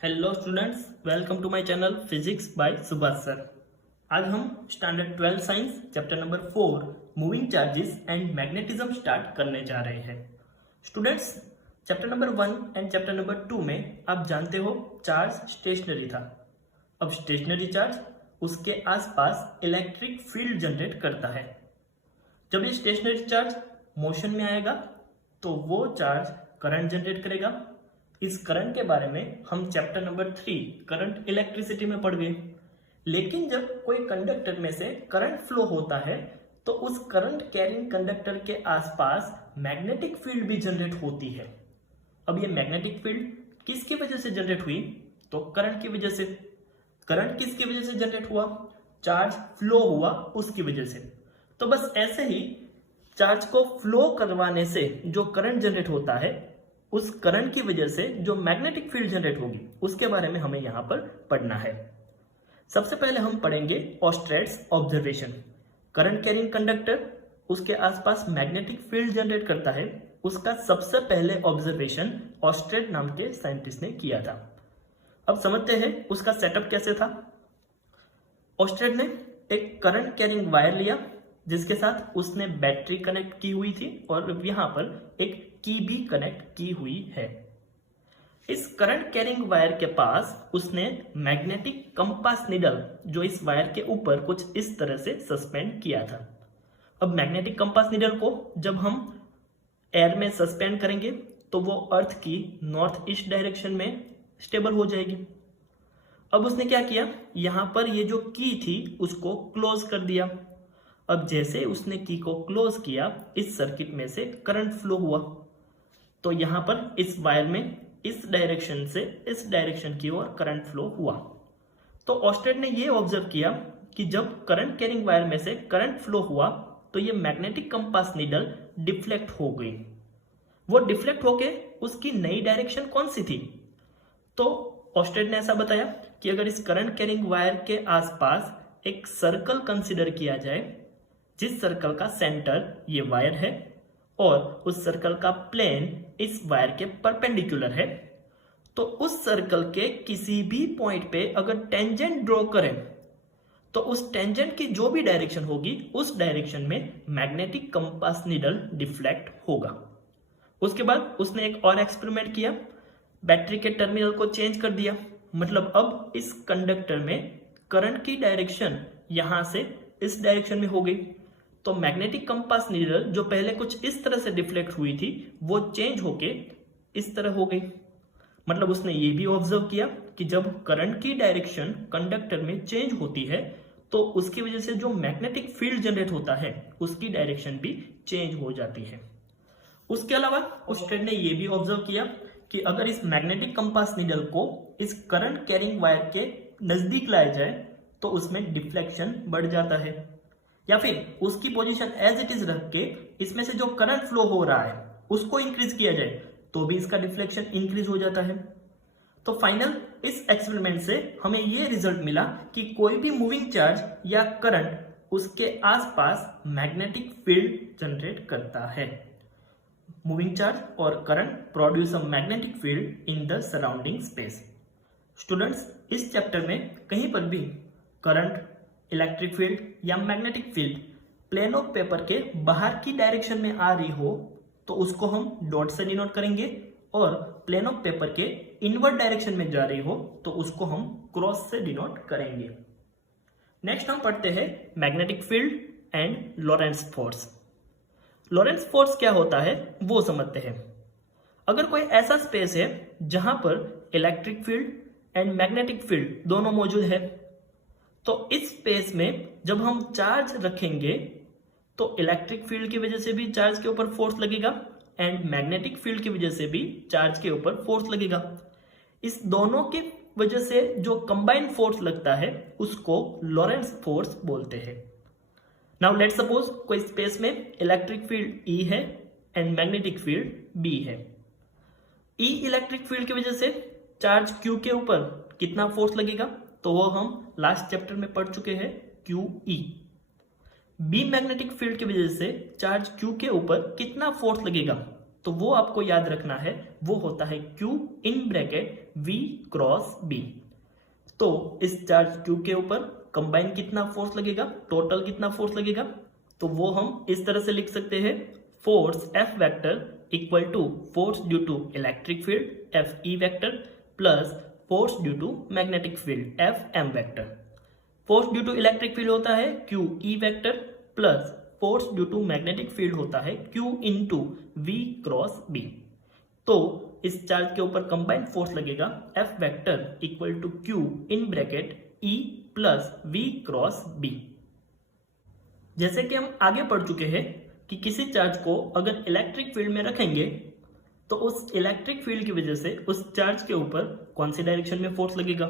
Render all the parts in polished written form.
Hello students, welcome to my channel physics by Subhash sir. आज हम standard 12 science chapter number 4 moving charges and magnetism start करने जा रहे हैं। Students, chapter number 1 and chapter number 2 में आप जानते हो चार्ज स्टेशनरी था। अब स्टेशनरी चार्ज उसके आसपास इलेक्ट्रिक फील्ड जनरेट करता है। जब ये स्टेशनरी चार्ज मोशन में आएगा तो वो चार्ज करंट जनरेट करेगा। इस करंट के बारे में हम चैप्टर नंबर 3 करंट इलेक्ट्रिसिटी में पढ़ गए। लेकिन जब कोई कंडक्टर में से करंट फ्लो होता है तो उस करंट कैरिंग कंडक्टर के आसपास मैग्नेटिक फील्ड भी जनरेट होती है। अब ये मैग्नेटिक फील्ड किसकी वजह से जनरेट हुई? तो करंट की वजह से। करंट किसकी वजह से जनरेट हुआ? चार्ज फ्लो हुआ उसकी वजह से। तो बस ऐसे ही चार्ज को फ्लो करवाने से जो करंट जनरेट होता है, उस करंट की वजह से जो मैग्नेटिक फील्ड जनरेट होगी उसके बारे में हमें यहां पर पढ़ना है। सबसे पहले हम पढ़ेंगे ऑस्ट्रेट्स ऑब्जर्वेशन। करंट कैरिंग कंडक्टर उसके आसपास मैग्नेटिक फील्ड जनरेट करता है, उसका सबसे पहले ऑब्जर्वेशन ऑस्ट्रेट नाम के साइंटिस्ट ने किया था। अब समझते हैं उसका सेटअप कैसे था। ऑस्ट्रेट ने एक करंट कैरिंग वायर लिया जिसके साथ उसने बैटरी कनेक्ट की हुई थी और यहां पर एक की भी कनेक्ट की हुई है। इस करंट कैरिंग वायर के पास उसने मैग्नेटिक कंपास निडल जो इस वायर के ऊपर कुछ इस तरह से सस्पेंड किया था। अब मैग्नेटिक कंपास निडल को जब हम एयर में सस्पेंड करेंगे तो वो अर्थ की नॉर्थ ईस्ट डायरेक्शन में स्टेबल हो जाएगी। अब उसने क्या किया, यहां पर ये जो की थी उसको क्लोज कर दिया। अब जैसे उसने की को क्लोज किया, इस सर्किट में से करंट फ्लो हुआ। तो यहां पर इस वायर में इस डायरेक्शन से इस डायरेक्शन की ओर करंट फ्लो हुआ। तो ऑस्ट्रेट ने ये ऑब्जर्व किया कि जब करंट कैरिंग वायर में से करंट फ्लो हुआ तो ये मैग्नेटिक कंपास नीडल डिफ्लेक्ट हो गई। वो डिफ्लेक्ट होके उसकी नई डायरेक्शन कौन सी थी? तो ऑस्ट्रेट ने ऐसा बताया कि अगर इस करंट कैरिंग वायर के आसपास एक सर्कल कंसिडर किया जाए, जिस सर्कल का सेंटर ये वायर है और उस सर्कल का प्लेन इस वायर के परपेंडिकुलर है, तो उस सर्कल के किसी भी पॉइंट पे अगर टेंजेंट ड्रॉ करें तो उस टेंजेंट की जो भी डायरेक्शन होगी उस डायरेक्शन में मैग्नेटिक कंपास नीडल डिफ्लेक्ट होगा। उसके बाद उसने एक और एक्सपेरिमेंट किया, बैटरी के टर्मिनल को चेंज कर दिया। मतलब अब इस कंडक्टर में करंट की डायरेक्शन यहां से इस डायरेक्शन में हो गई। तो मैग्नेटिक कंपास नीडल जो पहले कुछ इस तरह से डिफ्लेक्ट हुई थी वो चेंज होके इस तरह हो गई। मतलब उसने ये भी ऑब्जर्व किया कि जब करंट की डायरेक्शन कंडक्टर में चेंज होती है तो उसकी वजह से जो मैग्नेटिक फील्ड जनरेट होता है उसकी डायरेक्शन भी चेंज हो जाती है। उसके अलावा ऑस्ट्रेट ने यह भी ऑब्जर्व किया कि अगर इस मैग्नेटिक कंपास नीडल को इस करंट कैरिंग वायर के नजदीक लाया जाए तो उसमें डिफ्लेक्शन बढ़ जाता है, या फिर उसकी पोजीशन एज इट इज रख के इसमें से जो करंट फ्लो हो रहा है उसको इंक्रीज किया जाए तो भी इसका डिफ्लेक्शन इंक्रीज हो जाता है। तो फाइनल इस एक्सपेरिमेंट से हमें यह रिजल्ट मिला कि कोई भी मूविंग चार्ज या करंट उसके आसपास मैग्नेटिक फील्ड जनरेट करता है। मूविंग चार्ज और current produce a magnetic field in the surrounding space. Students, इस चैप्टर में कहीं पर भी करंट, इलेक्ट्रिक फील्ड या magnetic field plane of paper के बाहर की डायरेक्शन में आ रही हो तो उसको हम डॉट से डिनोट करेंगे, और प्लेन ऑफ पेपर के इनवर्ट डायरेक्शन में जा रही हो तो उसको हम क्रॉस से डिनोट करेंगे। नेक्स्ट हम पढ़ते हैं magnetic field and Lorentz force. Lorentz force क्या होता है वो समझते हैं। अगर कोई ऐसा स्पेस है जहां पर electric field and magnetic field दोनों मौजूद है, तो इस स्पेस में जब हम चार्ज रखेंगे तो इलेक्ट्रिक फील्ड की वजह से भी चार्ज के ऊपर फोर्स लगेगा एंड मैग्नेटिक फील्ड की वजह से भी चार्ज के ऊपर फोर्स लगेगा। इस दोनों की वजह से जो कंबाइंड फोर्स लगता है उसको लॉरेंट्ज फोर्स बोलते हैं। नाउ लेट्स सपोज कोई स्पेस में इलेक्ट्रिक फील्ड E है एंड मैग्नेटिक फील्ड B है। E इलेक्ट्रिक फील्ड की वजह से चार्ज Q के ऊपर कितना फोर्स लगेगा तो वो हम लास्ट चैप्टर में पढ़ चुके हैं, QE। बी मैग्नेटिक फील्ड की वजह से चार्ज Q के ऊपर कितना फोर्स लगेगा तो वो आपको याद रखना है, वो होता है Q in bracket V cross B। तो इस चार्ज Q के ऊपर कंबाइन कितना फोर्स लगेगा, टोटल कितना फोर्स लगेगा, तो वो हम इस तरह से लिख सकते हैं, force F vector equal to force due to electric field F E vector plus force due to magnetic field F M vector. Force due to electric field होता है Q E vector plus force due to magnetic field होता है Q into V cross B। तो इस charge के ऊपर combined force लगेगा F vector equal to Q in bracket E plus V cross B। जैसे कि हम आगे पढ़ चुके हैं कि किसी चार्ज को अगर इलेक्ट्रिक फील्ड में रखेंगे तो उस इलेक्ट्रिक फील्ड की वजह से उस चार्ज के ऊपर कौन सी डायरेक्शन में फोर्स लगेगा।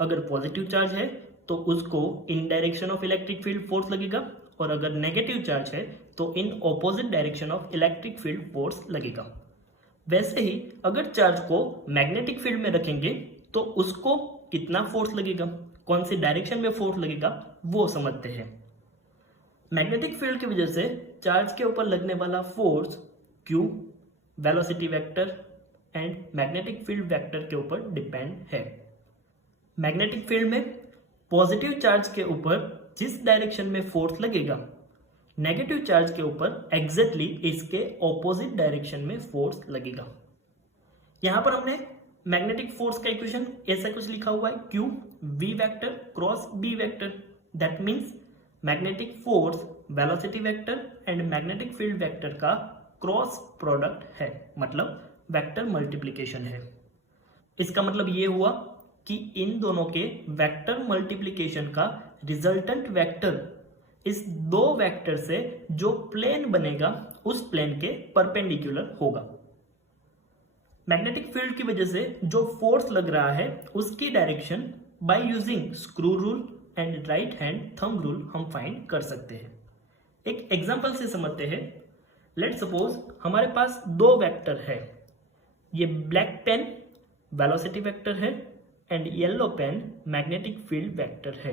अगर पॉजिटिव चार्ज है तो उसको इन direction of electric field force लगेगा, और अगर नेगेटिव चार्ज है तो in opposite direction of electric field force लगेगा। वैसे ही अगर चार्ज को मैग्नेटिक फील्ड में रखेंगे तो उसको कितना फोर्स लगेगा, कौन सी डायरेक्शन में फोर्स लगेगा, वो समझते हैं। मैग्नेटिक फील्ड की वजह से चार्ज के ऊपर लगने वाला force Q velocity vector and magnetic field vector के ऊपर डिपेंड है। मैग्नेटिक फील्ड में पॉजिटिव चार्ज के ऊपर जिस डायरेक्शन में फोर्स लगेगा, नेगेटिव चार्ज के ऊपर एग्जैक्टली इसके ऑपोजिट डायरेक्शन में फोर्स लगेगा। यहां पर हमने मैग्नेटिक फोर्स का इक्वेशन ऐसा कुछ लिखा हुआ है, Q V vector cross B vector. That means magnetic force velocity vector and magnetic field vector का क्रॉस प्रोडक्ट है, मतलब वेक्टर मल्टीप्लिकेशन है। इसका मतलब ये हुआ कि इन दोनों के वेक्टर मल्टीप्लिकेशन का रिजल्टेंट वेक्टर इस दो वेक्टर से जो प्लेन बनेगा उस प्लेन के परपेंडिकुलर होगा। मैग्नेटिक फील्ड की वजह से जो फोर्स लग रहा है उसकी direction by using screw rule and right hand thumb rule हम फाइंड कर सकते हैं। एक एग्जांपल से समझते हैं। लेट्स सपोज हमारे पास दो वेक्टर है, ये ब्लैक पेन वेलोसिटी वेक्टर है and yellow pen magnetic field vector है।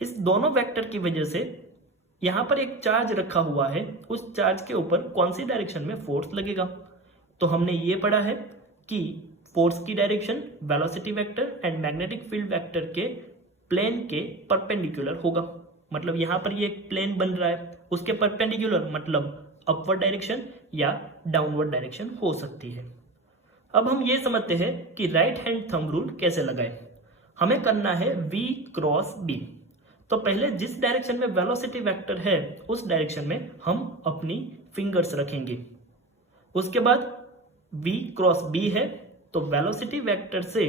इस दोनों वेक्टर की वजह से यहां पर एक चार्ज रखा हुआ है, उस चार्ज के ऊपर कौन सी डायरेक्शन में फोर्स लगेगा। तो हमने ये पढ़ा है कि फोर्स की direction velocity vector and magnetic field vector के प्लेन के परपेंडिकुलर होगा। मतलब यहां पर ये एक प्लेन बन रहा है, उसके परपेंडिकुलर मतलब अपवर्ड डायरेक्शन या डाउनवर्ड डायरेक्शन हो सकती है। अब हम ये समझते हैं कि राइट हैंड थंब रूल कैसे लगाएं। हमें करना है V क्रॉस B। तो पहले जिस डायरेक्शन में वेलोसिटी वेक्टर है उस डायरेक्शन में हम अपनी फिंगर्स रखेंगे। उसके बाद V क्रॉस B है तो वेलोसिटी वेक्टर से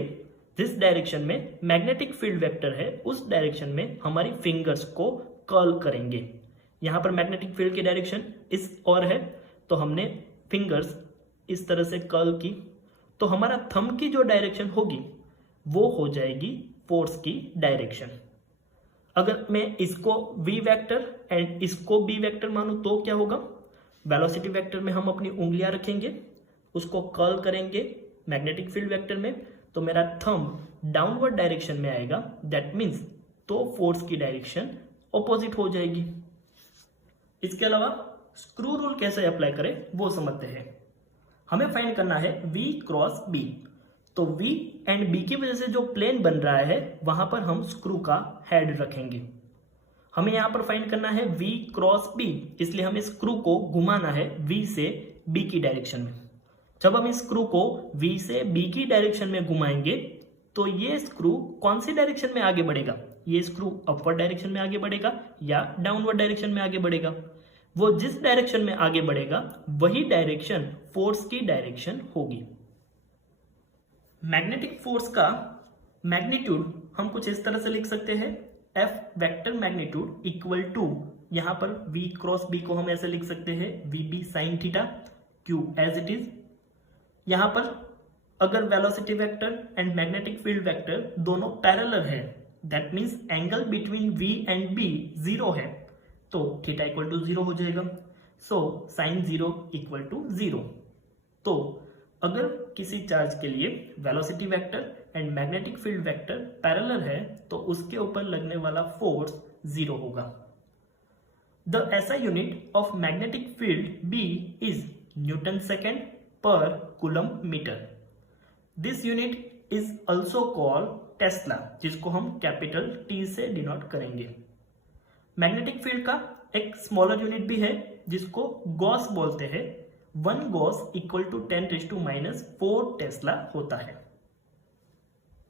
जिस डायरेक्शन में मैग्नेटिक फील्ड वेक्टर है उस डायरेक्शन में हमारी फिंगर्स को कर्ल करेंगे। यहां पर मैग्नेटिक फील्ड की डायरेक्शन इस और है तो हमने फिंगर्स इस तरह से कर्ल की, तो हमारा थंब की जो डायरेक्शन होगी वो हो जाएगी फोर्स की डायरेक्शन। अगर मैं इसको V वेक्टर एंड इसको B वेक्टर मानूं तो क्या होगा, वेलोसिटी वेक्टर में हम अपनी उंगलियां रखेंगे, उसको कर्ल करेंगे मैग्नेटिक फील्ड वेक्टर में, तो मेरा थंब डाउनवर्ड डायरेक्शन में आएगा। दैट मीन्स तो फोर्स की डायरेक्शन ऑपोजिट हो जाएगी। इसके अलावा स्क्रू रूल कैसे अप्लाई करें वो समझते हैं। हमें फाइंड करना है V क्रॉस B। तो V एंड B की वजह से जो प्लेन बन रहा है वहां पर हम स्क्रू का हेड रखेंगे। हमें यहां पर फाइंड करना है V क्रॉस B, इसलिए हमें स्क्रू को घुमाना है V से B की डायरेक्शन में। जब हम इस स्क्रू को V से B की डायरेक्शन में घुमाएंगे तो ये स्क्रू कौन सी डायरेक्शन में आगे बढ़ेगा, ये स्क्रू अपवर्ड डायरेक्शन में आगे बढ़ेगा या डाउनवर्ड डायरेक्शन में आगे बढ़ेगा। वो जिस डायरेक्शन में आगे बढ़ेगा वही डायरेक्शन फोर्स की डायरेक्शन होगी। मैग्नेटिक फोर्स का मैग्नीट्यूड हम कुछ इस तरह से लिख सकते हैं, F vector magnitude equal to, यहां पर V क्रॉस B को हम ऐसे लिख सकते हैं VB sine theta Q as it is. यहां पर अगर velocity vector and magnetic field vector दोनों पैरेलल है, that means angle between V and B 0 है, तो थीटा इक्वल टू 0 हो जाएगा। So sine 0 equal to 0। तो अगर किसी चार्ज के लिए velocity vector and magnetic field vector parallel है तो उसके ऊपर लगने वाला फोर्स 0 होगा। The SI unit of magnetic field B is newton second per coulomb metre. This unit is also called tesla, जिसको हम कैपिटल टी से डिनोट करेंगे। मैग्नेटिक फील्ड का एक स्मॉलर यूनिट भी है जिसको गॉस बोलते हैं। 1 गॉस इक्वल टू 10⁻⁻⁴ टेस्ला होता है।